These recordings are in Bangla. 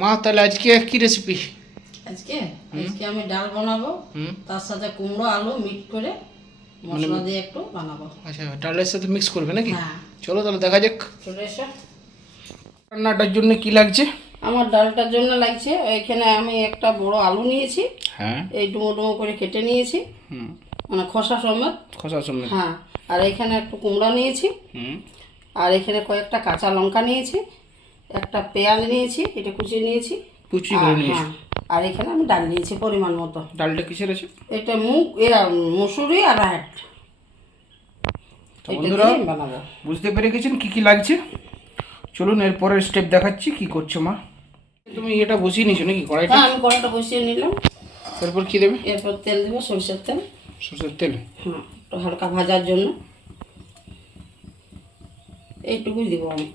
মা তাহলে আজকে কি রেসিপি? আজকে আজকে আমি ডাল বানাবো, তার সাথে কুমড়ো আলু মিক্স করে মশলা দিয়ে একটু বানাবো। আচ্ছা, ডালের সাথে মিক্স করবে নাকি? হ্যাঁ, চলো তাহলে দেখা যাক। চলে এসো। রান্নাটার জন্য কি লাগছে? আমার ডালটার জন্য লাগছে, এখানে আমি একটা বড় আলু নিয়েছি, হ্যাঁ, এই ডুমো ডুমো করে কেটে নিয়েছি, মানে খোসা সমেত। খোসা সমেত। হ্যাঁ, আর এখানে একটু কুমড়া নিয়েছি, আর এখানে কয়েকটা কাঁচা লঙ্কা নিয়েছি, একটা পেঁয়াজ নিয়েছি, এটা কুচিয়ে নিয়েছি, কুচি করে নিয়েছি। হ্যাঁ, আর এখানে আমি ডাল নিয়েছি পরিমাণ মতো। ডালটা কিসের আছে? এটা মুসুরি আর রাহের। বন্ধুরা বুঝতে পেরে গেছেন কি কি লাগছে। চলুন এর পরের স্টেপ দেখাচ্ছি কি করছো মা। তুমি এটা বসিয়ে নিয়েছো নাকি কড়াইটা? হ্যাঁ, আমি কড়াইটা বসিয়ে নিলাম। এরপর কি দেবে? এরপর তেল দেবো, সরষের তেল। সরষের তেল? হ্যাঁ, একটু হালকা ভাজার জন্য এইটুকুই দিব আমি।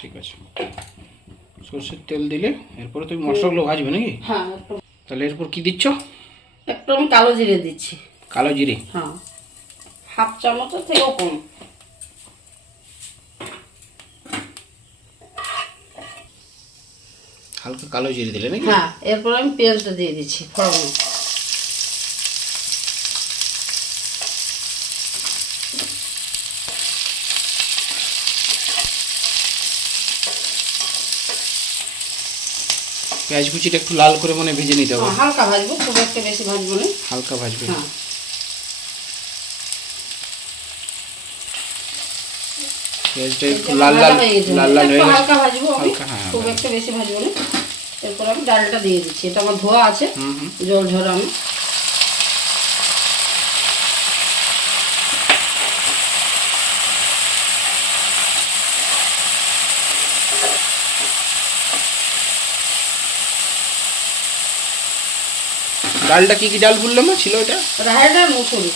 ঠিক আছে, সরষের তেল দিলে এরপরে তুমি মশলাগুলো ভাজবে নাকি? হ্যাঁ, একটু তাহলে এরপর কি দিচ্ছ? একটু আমি কালো জিরে দিচ্ছি। কালো জিরে? হ্যাঁ, হাফ চামচের থেকেও কম। হালকা কালো জিরে দিলে নাকি? হ্যাঁ, এরপর আমি পেঁয়াজটা দিয়ে দিচ্ছি ফোড়নে। পেঁয়াজ কুচিটা একটু লাল করে মনে ভেজে নিতে হবে। হালকা ভাজবো, খুব একটা বেশি ভাজবো না। হালকা ভাজবে? হ্যাঁ, পেঁয়াজটা একটু লাল লাল লাল লাল হয়ে গেছে। হালকা ভাজবো আমি, হ্যাঁ, খুব একটা বেশি ভাজবো না। এরপর আমি ডালটা দিয়ে দিচ্ছি, এটা আমার ধোয়া আছে, জল ঝরানো। ডালটা কি কি ডাল বললাম না ছিল এটা? রাহের ডাল, মুসুরি।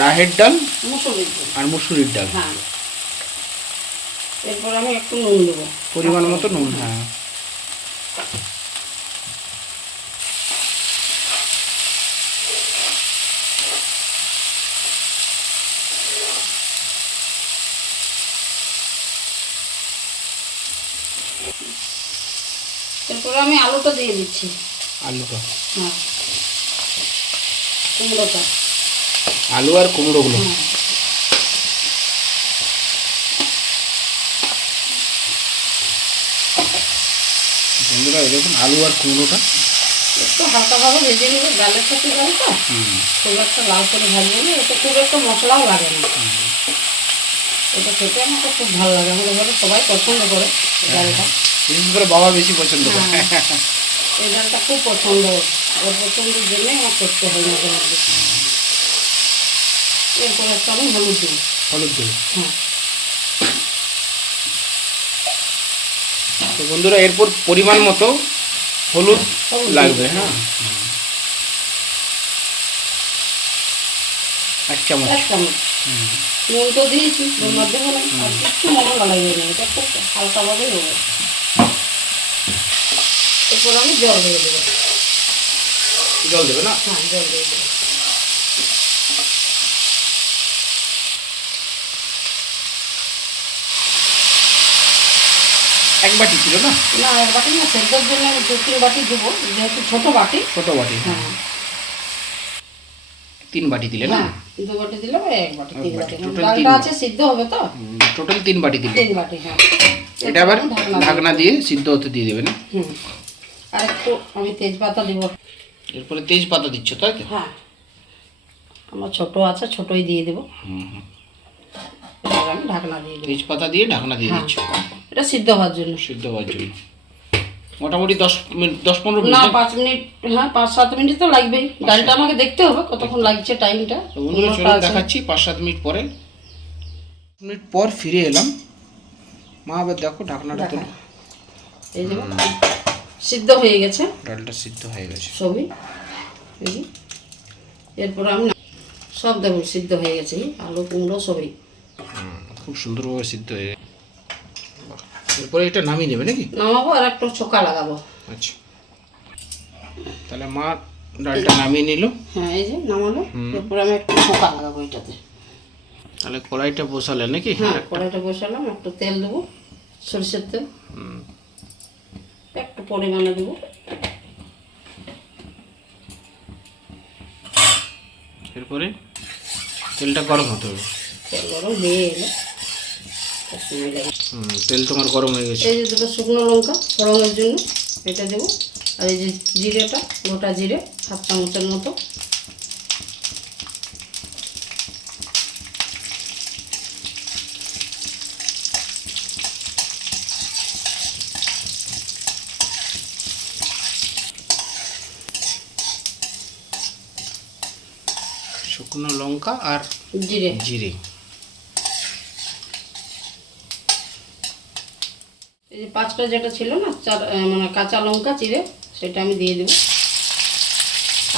রাহের ডাল, মুসুরির ডাল আর মুসুরির ডাল। হ্যাঁ, এরপর আমি একটু নুন দেবো পরিমাণ মতো নুন। হ্যাঁ, এরপর আমি আলুটা দিয়ে দিচ্ছি। আলুটা? হ্যাঁ, কুমড়োটা। আলু আর কুমড়োগুলো? হ্যাঁ, বন্ধুরা দেখুন আলু আর কুমড়োটা একটু হালকাভাবে ভেজে নেবে, ডালের সাথে যাবে তো, খুব একটা লাল করে ভাজবে না। এটা খুব একটা মশলাও লাগে না, এটা খেতে আমাকে খুব ভালো লাগে। আমাদের ঘরে সবাই পছন্দ করে এই ডালটা, বিশেষ করে বাবা বেশি পছন্দ করে। এই ডালটা খুব পছন্দ, ওর পছন্দের জন্যই আমার করতে হয় মাঝে মধ্যে। এরপর একটা আমি হলুদ দিই। হলুদ দেবে? হ্যাঁ, তো বন্ধুরা এরপর পরিমাণ মতো হলুদ লাগবে। হ্যাঁ, 1 চামচ। 1 চামচ। নুন তো দিয়েছি, নুন আর দেবো না, আর একটু মশলা লাগিয়ে নেই, এটা খুব হালকাভাবেই হবে। এরপর আমি জল দিয়ে দেবো। জল দেবে না? হ্যাঁ, জল দিয়ে দেবো। 1 বাটি ছিল না? না, 1 বাটি না, সেদ্ধর জন্য আমি 2-3 বাটি দেবো, যেহেতু ছোটো বাটি। ছোট বাটি? হ্যাঁ, 3 বাটি দিলে না? হ্যাঁ, 2 বাটি দিলাম, 1 বাটি, 3 বাটি। টোটাল ডালটা আছে, সিদ্ধ হবে তো। টোটাল 3 বাটি দিলে? 3 বাটি, হ্যাঁ। এটা আবার ঢাকনা দিয়ে সিদ্ধ হতে দিয়ে দেবে না? আর একটু আমি তেজপাতা দেবো। এরপরে তেজপাতা দিচ্ছ তাই তো? হ্যাঁ, আমার ছোটো আছে, ছোটোই দিয়ে দেবো। এবার আমি ঢাকনা দিয়ে দেবো। তেজপাতা দিয়ে ঢাকনা দিয়ে দিচ্ছ? এটা সিদ্ধ হওয়ার জন্য। সিদ্ধ হওয়ার জন্য মোটামুটি 10-15 মিনিট? না, 5 মিনিট, হ্যাঁ 5-7 মিনিট তো লাগবেই। ডালটা আমাকে দেখতে হবে কতক্ষণ লাগছে টাইমটা। বন্ধুরা চলুন দেখাচ্ছি 5-7 মিনিট পরে। মিনিট পর ফিরে এলাম। মা আবার দেখো ঢাকনাটা তো, এই যে সিদ্ধ হয়ে গেছে, ডালটা সিদ্ধ হয়ে গেছে সবই। এই যে এরপর আমি সব দেখুন সিদ্ধ হয়ে গেছে, আলু কুমড়ো সবই খুব সুন্দরভাবে সিদ্ধ হয়ে। এরপরে এটা নামিয়ে নেবে নাকি? নামাবো আর একটু ছোকা লাগাবো। আচ্ছা, তাহলে মা ডালটা নামিয়ে নিল। হ্যাঁ, এই যে নামালো। এরপর আমি একটু ছোকা লাগাবো এটাতে। তাহলে কড়াইটা বসালে নাকি? হ্যাঁ, কড়াইটা বসালাম, একটু তেল দেবো, সরষের তেল। একটু পরিমাণে দেবো। এরপরে তেলটা গরম হতে হবে। তেল গরম হয়ে এলে সময় লাগে। তেল তোমার গরম হয়ে গেছে। এই যে দুটো শুকনো লঙ্কা ফোড়নের জন্য এটা দেবো। আর এই যে জিরেটা, গোটা জিরে 7 চামচের মতো। শুকনো লঙ্কা আর জিরে জিরে। এই যে 5টা যেটা ছিল না মানে কাঁচা লঙ্কা চিড়ে, সেটা আমি দিয়ে দেবো।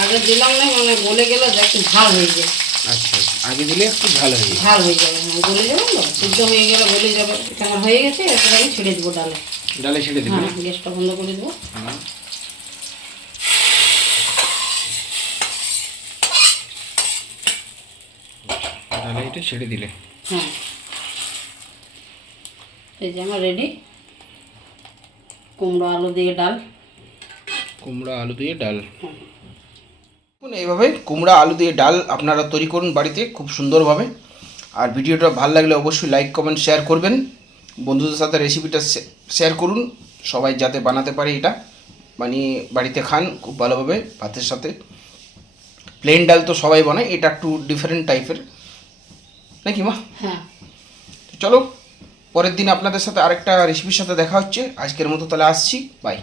আগে দিলাম না, মানে গলে গেলে একটু ঝাল হয়ে যায়। আচ্ছা, আগে দিলে একটু ঝাল হয়ে যাবে। ঝাল হয়ে যাবে, হ্যাঁ গলে যাবে তো, সিদ্ধ হয়ে গেলে গলে যাবে। এটা আমার হয়ে গেছে, এরপরে আমি ছেড়ে দেবো ডালে। ডালে ছেড়ে দেবে। হ্যাঁ, গ্যাসটা বন্ধ করে দেবো। ডালে এটা ছেড়ে দিলে। হ্যাঁ, এই যে আমার রেডি কুমড়ো আলু দিয়ে ডাল। কুমড়া আলু দিয়ে ডাল। এইভাবে কুমড়া আলু দিয়ে ডাল আপনারা তৈরি করুন বাড়িতে খুব সুন্দরভাবে। আর ভিডিওটা ভালো লাগলে অবশ্যই লাইক কমেন্ট শেয়ার করবেন। বন্ধুদের সাথে রেসিপিটা শেয়ার করুন, সবাই যাতে বানাতে পারে। এটা বানিয়ে বাড়িতে খান খুব ভালোভাবে ভাতের সাথে। প্লেন ডাল তো সবাই বানায়, এটা একটু ডিফারেন্ট টাইপের, নাকি মা? হ্যাঁ, চলো পরের দিন আপনাদের সাথে আরেকটা রেসিপির সাথে দেখা হচ্ছে। আজকের মতো তাহলে আসছি, বাই।